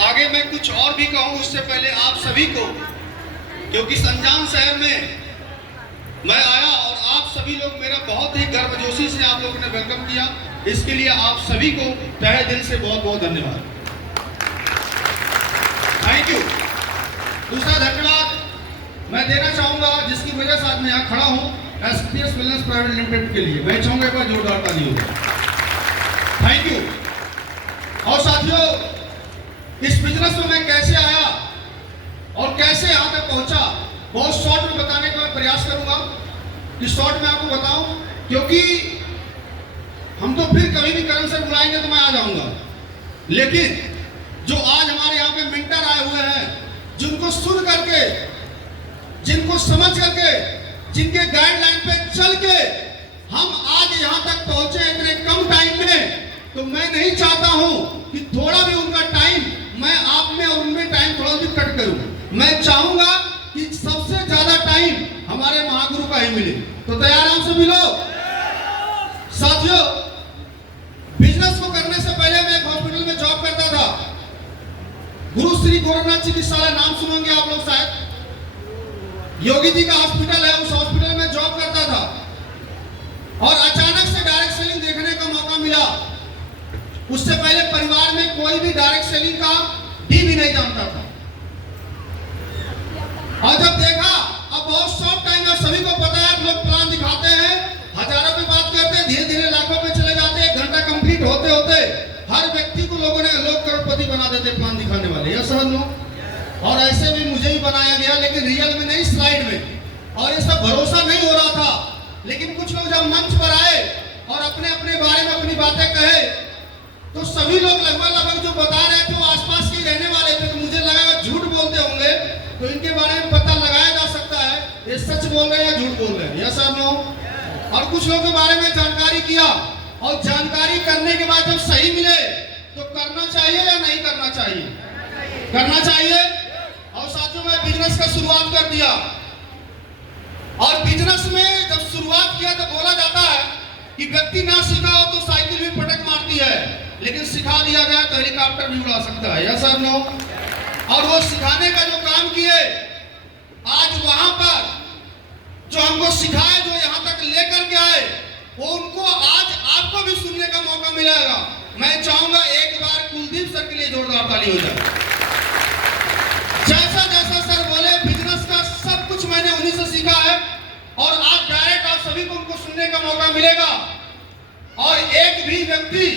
आगे मैं कुछ और भी कहूँ उससे पहले आप सभी को, क्योंकि संजान शहर में मैं आया और आप सभी लोग मेरा बहुत ही गर्मजोशी से आप लोगों ने वेलकम किया, इसके लिए आप सभी को तहे दिल से बहुत बहुत धन्यवाद, थैंक यू। दूसरा धन्यवाद मैं देना चाहूंगा जिसकी वजह से आज मैं यहाँ खड़ा हूँ, SPS वेलनेस प्राइवेट लिमिटेड के लिए। मैं चाहूंगा एक बार जोरदार ताली होगा, थैंक यू। और साथियों, इस बिजनेस में मैं कैसे आया और कैसे यहाँ तक पहुंचा, बहुत शॉर्ट में बताने का मैं प्रयास करूंगा कि शॉर्ट में आपको बताऊं, क्योंकि हम तो फिर कभी भी कर्म से बुलाएंगे तो मैं आ जाऊंगा, लेकिन जो आज हमारे यहाँ पे मेंटर आए हुए हैं, जिनको सुन करके, जिनको समझ करके, जिनके गाइडलाइन पे चल के हम आज यहाँ तक पहुंचे इतने कम टाइम में, तो मैं नहीं चाहता हूं कि थोड़ा भी उनका टाइम मैं आप में और उनमें टाइम थोड़ा भी कट करूं। मैं चाहूंगा कि सबसे ज्यादा टाइम हमारे महागुरु का ही मिले। तो तैयार हम सभी लोग? साथियों, बिजनेस को करने से पहले मैं एक हॉस्पिटल में जॉब करता था, गुरु श्री गोरखनाथ चिकित्सालय, नाम सुनेंगे आप लोग शायद, योगी जी का हॉस्पिटल है, उस हॉस्पिटल में जॉब करता था और अचानक से डायरेक्ट सेलिंग देखने का मौका मिला। उससे पहले परिवार में कोई भी डायरेक्ट सेलिंग का डी भी नहीं जानता था, और जब देखा, अब बहुत शॉर्ट टाइम है, सभी को पता है, लोग प्लान दिखाते हैं, हजारों पे बात करते हैं, धीरे धीरे लाखों पे चले जाते हैं, 1 घंटा कंप्लीट होते होते हर व्यक्ति को लोग करोड़पति बना देते प्लान दिखाने वाले, यह समझ लो। और ऐसे भी मुझे भी बनाया गया, लेकिन रियल में नहीं, स्लाइड में, और ये सब भरोसा नहीं हो रहा था। लेकिन कुछ लोग जब मंच पर आए और अपने अपने बारे में अपनी बातें कहे, तो सभी लोग लगभग जो बता रहे थे वो आसपास के रहने वाले थे, तो मुझे लगा झूठ बोलते होंगे, तो इनके बारे में पता लगाया जा सकता है ये सच बोल रहे हैं या झूठ बोल रहे हैं, यस और नो। और कुछ लोगों के बारे में जानकारी किया, और जानकारी करने के बाद जब सही मिले तो करना चाहिए या नहीं करना चाहिए? करना चाहिए। और साथियों, मैं बिजनेस का शुरुआत कर दिया, और बिजनेस में जब शुरुआत किया तो बोला जाता है कि व्यक्ति ना सीखा हो तो साइकिल भी पटक मारती है, लेकिन सिखा दिया गया तो हेलीकॉप्टर भी उड़ा सकता है, यस और नो। और वो सिखाने का जो काम किए, आज वहां पर जो हमको सिखाए, जो यहाँ तक लेकर के आए, वो उनको आज आपको भी सुनने का मौका मिलेगा। मैं चाहूंगा एक बार कुलदीप सर के लिए जोरदार ताली हो जाए। जैसा जैसा सर बोले, बिजनेस का सब कुछ मैंने उन्हीं से सीखा है, और आज डायरेक्ट आप सभी को उनको सुनने का मौका मिलेगा। और एक भी व्यक्ति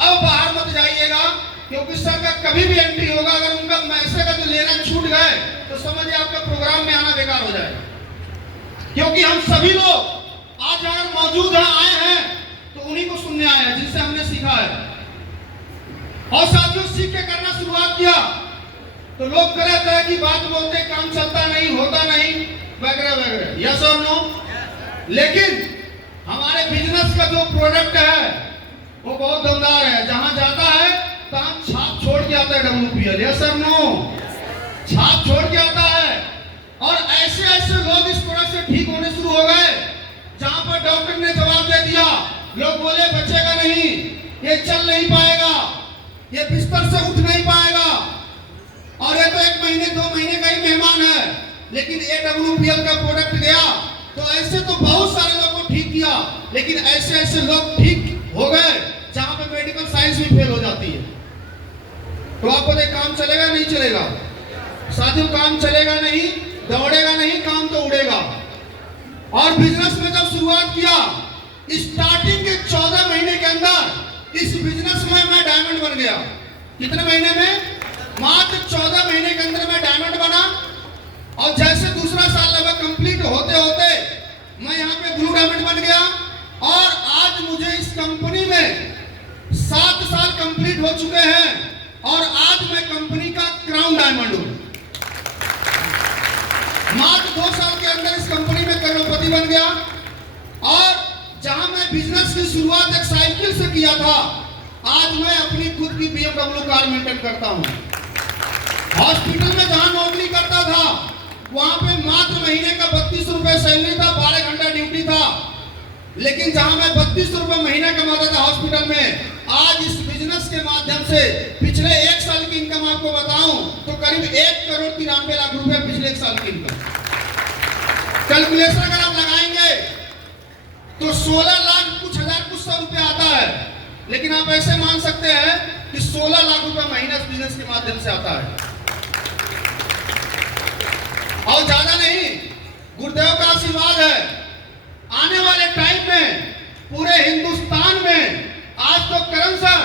अब बाहर मत जाइएगा, क्योंकि सर का कभी भी एंट्री होगा, अगर उनका मैसेज का जो लेना छूट गए तो समझिए आपका प्रोग्राम में आना बेकार हो जाएगा। क्योंकि हम सभी लोग आज अगर मौजूद हैं, आए हैं, तो उन्हीं को सुनने आए हैं जिनसे हमने सीखा है। और साथियों, सीख के करना शुरुआत किया तो लोग तरह तरह की बात बोलते, काम चलता नहीं, होता नहीं, वगैरह वगैरह, यस और नो। लेकिन हमारे बिजनेस का जो प्रोडक्ट है वो बहुत दमदार है, जहां जाता है तहां छाप छोड़ के आता है WPL, यस और नो, छाप छोड़ के आता है। और ऐसे ऐसे लोग इस प्रोडक्ट से ठीक होने शुरू हो गए, जहां पर डॉक्टर ने जवाब दे दिया, लोग बोले बचेगा नहीं, ये चल नहीं पाएगा, ये बिस्तर से उठ नहीं पाएगा, और ये तो 1 महीने 2 महीने का ही मेहमान है। लेकिन AWPL का प्रोडक्ट गया तो ऐसे तो बहुत सारे लोगों को ठीक किया, लेकिन ऐसे ऐसे लोग ठीक हो गए जहां पे मेडिकल साइंस भी फेल हो जाती है। तो आपको देख, काम चलेगा नहीं चलेगा? साथियों, काम चलेगा नहीं, दौड़ेगा नहीं, काम तो उड़ेगा। और बिजनेस में जब शुरुआत किया, स्टार्टिंग के 14 महीने के अंदर इस बिजनेस में मैं डायमंड बन गया। कितने महीने में? मात्र 14 महीने के अंदर मैं डायमंड बना। और जैसे दूसरा साल लगभग कंप्लीट होते होते मैं यहाँ पे ब्लू डायमंड बन गया, और आज मुझे इस कंपनी में 7 साल कंप्लीट हो चुके हैं, और आज मैं कंपनी का क्राउन डायमंड हूं। मात्र 2 साल के अंदर इस कंपनी में करोड़पति बन गया। और जहां मैं बिजनेस की शुरुआत एक साइकिल से किया था, आज मैं अपनी खुद की BMW कार मेंटेन करता हूं। हॉस्पिटल में जहां नौकरी करता था, वहां पे मात्र महीने का 32 रुपए सैलरी था, 12 घंटा ड्यूटी था। लेकिन जहां मैं 32 रुपए महीना कमाता था हॉस्पिटल में, आज इस बिजनेस के माध्यम से पिछले 1 साल की इनकम आप तो करीब 1,93,00,000 रुपए पिछले एक साल की इनकम। कैलकुलेशन अगर आप लगाएंगे तो 16 लाख कुछ हजार कुछ सौ रुपए आता है, लेकिन आप ऐसे मान सकते हैं कि 16 लाख रुपए महीना इस बिजनेस के माध्यम से आता है। और ज्यादा नहीं, गुरुदेव का आशीर्वाद है। आने वाले टाइम में पूरे हिंदुस्तान में आज तो करण सर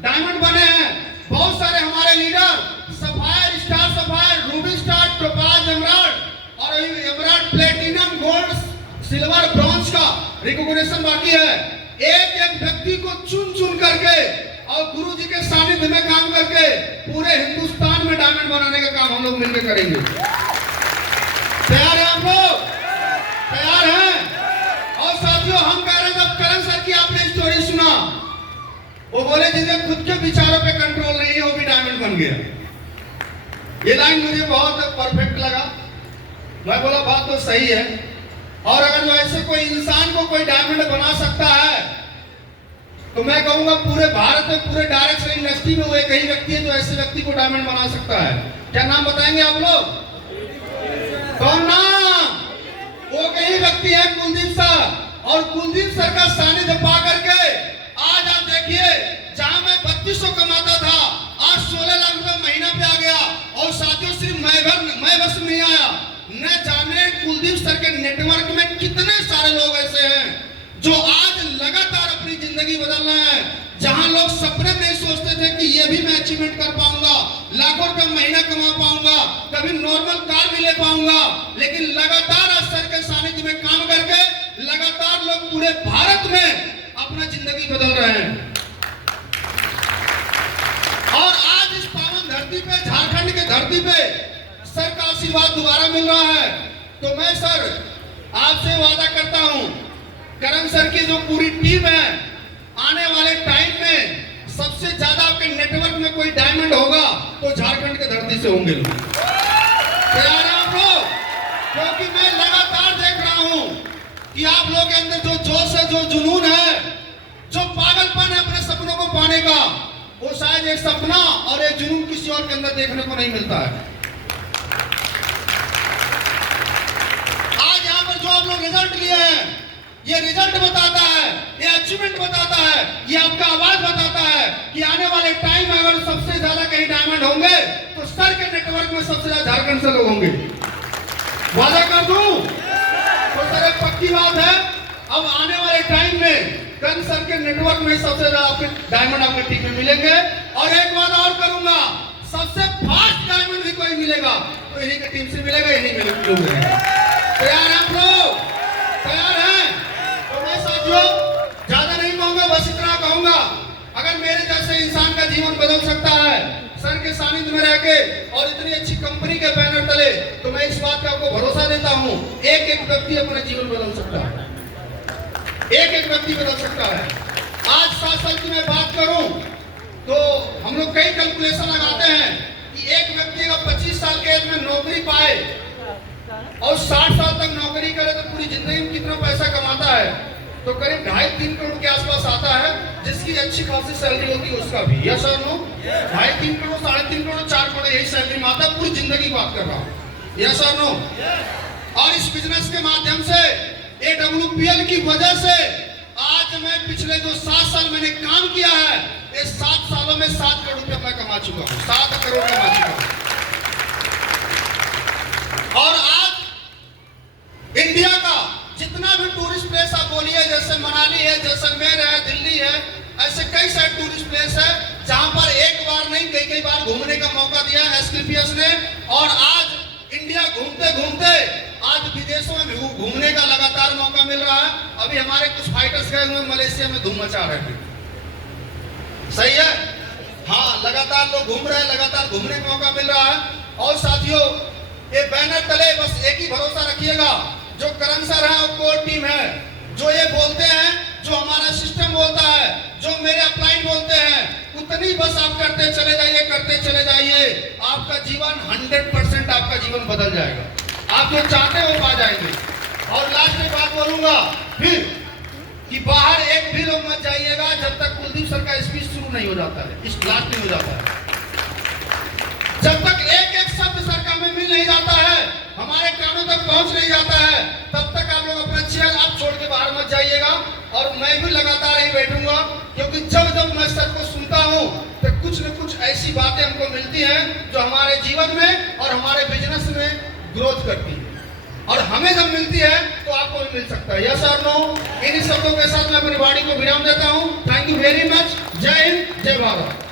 डायमंड बने हैं, बहुत सारे हमारे leader sapphire, star sapphire, ruby star, topaz, emerald और emerald platinum, gold, silver, bronze का रिकॉग्निशन बाकी है। एक एक व्यक्ति को चुन चुन करके और गुरु जी के सानिध्य में काम करके पूरे हिंदुस्तान में डायमंड बनाने का काम हम लोग मिलकर करेंगे। तैयार हैं आप लोग? तैयार हैं? और साथियों, हम कह रहे हैं, जब करण सर की आपने स्टोरी सुना, वो बोले जिन्हें खुद के विचारों पे कंट्रोल नहीं है वो भी डायमंड बन गया। ये लाइन मुझे बहुत परफेक्ट लगा। मैं बोला बात तो सही है। और अगर जो ऐसे कोई इंसान को कोई डायमंड बना सकता है तो मैं कहूंगा पूरे भारत में, पूरे डायरेक्ट इंडस्ट्री में वो एक ही व्यक्ति है जो ऐसे व्यक्ति को डायमंड बना सकता है। क्या नाम बताएंगे आप लोग? कौन नाम? वो कहीं व्यक्ति है कुलदीप सर। और कुलदीप सर का सानिध्य पा करके आज आप देखिए, जहां मैं 3200 कमाता था आज 16 लाख रुपए महीना पे आ गया। और साथियों, सिर्फ मैं बस नहीं आया, न जाने कुलदीप सर के नेटवर्क में कितने सारे लोग ऐसे हैं जो आज लगातार अपनी जिंदगी बदल रहे हैं। जहां लोग सपने नहीं सोचते थे कि ये भी मैं अचीवमेंट कर पाऊंगा, लाखों रुपए महीना कमा पाऊंगा, कभी नॉर्मल कार भी ले पाऊंगा, लेकिन लगातार आज सर के सानिध्य में काम करके लगातार लोग पूरे भारत में अपना जिंदगी बदल रहे हैं। और आज इस पावन धरती पे, झारखंड के धरती पे सर का आशीर्वाद दोबारा मिल रहा है। तो मैं सर आपसे वादा करता हूं, करण सर की जो पूरी टीम है, आने वाले टाइम में सबसे ज्यादा आपके नेटवर्क में कोई डायमंड होगा तो झारखंड के धरती से होंगे लोग। तैयार हैं आप लोग? क्योंकि मैं लगातार देख रहा हूं कि आप लोग के अंदर जो जोश है, जो जुनून है, जो पागलपन है अपने सपनों को पाने का, वो शायद एक सपना और एक जुनून किसी और के अंदर देखने को नहीं मिलता है। आज यहाँ पर जो आप लोग रिजल्ट लिए हैं, ये रिजल्ट बताता है, ये अचीवमेंट बताता है, ये आपका आवाज बताता है कि आने वाले टाइम में अगर सबसे ज्यादा कहीं डायमंड होंगे तो सर के नेटवर्क में सबसे ज्यादा झारखंड से लोग होंगे। वादा कर दूं तो सर एक पक्की बात है, अब आने वाले टाइम में करण सर के नेटवर्क में सबसे ज्यादा आपके डायमंड आपके टीम में मिलेंगे। और एक बात और करूंगा, सबसे फास्ट डायमंड भी कोई मिलेगा तो इन्हीं की टीम से मिलेगा, इन्हीं में लोग मिलेंगे। तैयार हैं आप लोग? तैयार हैं? तो मैं साथियों ज्यादा नहीं कहूंगा, बस इतना कहूंगा, अगर मेरे जैसे इंसान का जीवन बदल सकता है सर के सानिध्य में रह के और इतनी अच्छी कंपनी के बैनर तले, तो मैं इस बात का आपको भरोसा देता हूं, एक एक व्यक्ति अपना जीवन बदल सकता है। एक एक व्यक्ति बदल सकता है। आज 7 साल की मैं बात करूं तो हम लोग कई कैलकुलेशन लगाते हैं कि एक व्यक्ति अगर 25 साल के एज में नौकरी पाए और 60 साल तक नौकरी करे तो पूरी जिंदगी में कितना पैसा कमाता है, तो करीब 2.5-3 करोड़ के आसपास आता है। जिसकी अच्छी खासी सैलरी होती है उसका भी, यस और नो? 2.5-3 करोड़, 3.5 करोड़, 4 करोड़ यही सैलरी में आता है। पूरी जिंदगी की बात कर रहा हूँ, यस और नो? और इस बिजनेस के माध्यम से, AWPL की वजह से आज मैं पिछले जो 7 साल मैंने काम किया है, इस 7 सालों में 7 करोड़ रुपया मैं कमा चुका हूँ, 7 करोड़ कमा चुका हूँ। और आज इंडिया का जितना भी टूरिस्ट प्लेस आप बोलिए, जैसे मनाली है, जैसलमेर है, दिल्ली है, ऐसे कई सारे टूरिस्ट प्लेस है जहां पर एक बार नहीं कई बार घूमने का मौका दिया है एसक्रीपीएस ने। और आज इंडिया घूमते घूमते आज विदेशों में घूमने का लगातार मौका मिल रहा है। अभी हमारे कुछ फाइटर्स गए हुए मलेशिया में धूम मचा रहे थे, सही है? हाँ, लगातार लोग घूम रहे हैं, लगातार घूमने का मौका मिल रहा है। और साथियों, ये बैनर तले बस एक ही भरोसा रखिएगा, जो करण सर है और कोर टीम है, जो ये बोलते हैं, जो हमारा सिस्टम बोलता है, जो मेरे अपलाइन बोलते हैं, उतनी बस आप करते चले जाइए, करते चले जाइए, आपका जीवन 100% आपका जीवन बदल जाएगा। आप जो चाहते हो पा जाएंगे। और लास्ट में बात बोलूंगा फिर कि बाहर एक भी लोग मत जाइएगा जब तक कुलदीप सर का स्पीच शुरू नहीं हो जाता है, इस लास्ट में हो जाता है। जब तक पहुंच नहीं जाता है तब तक आप लोग अपना चेयर आप छोड़ के बाहर मत जाइएगा। और मैं भी लगातार ही बैठूंगा, क्योंकि जब जब मैं सर को सुनता हूं तो कुछ न कुछ ऐसी बातें हमको मिलती हैं जो हमारे जीवन में और हमारे बिजनेस में ग्रोथ करती है, और हमें जब मिलती है तो आपको भी मिल सकता है। यस और नो? इन्हीं शब्दों के साथ मैं अपनी वाणी को विराम देता हूं। Thank you very much. जय हिंद, जय भारत।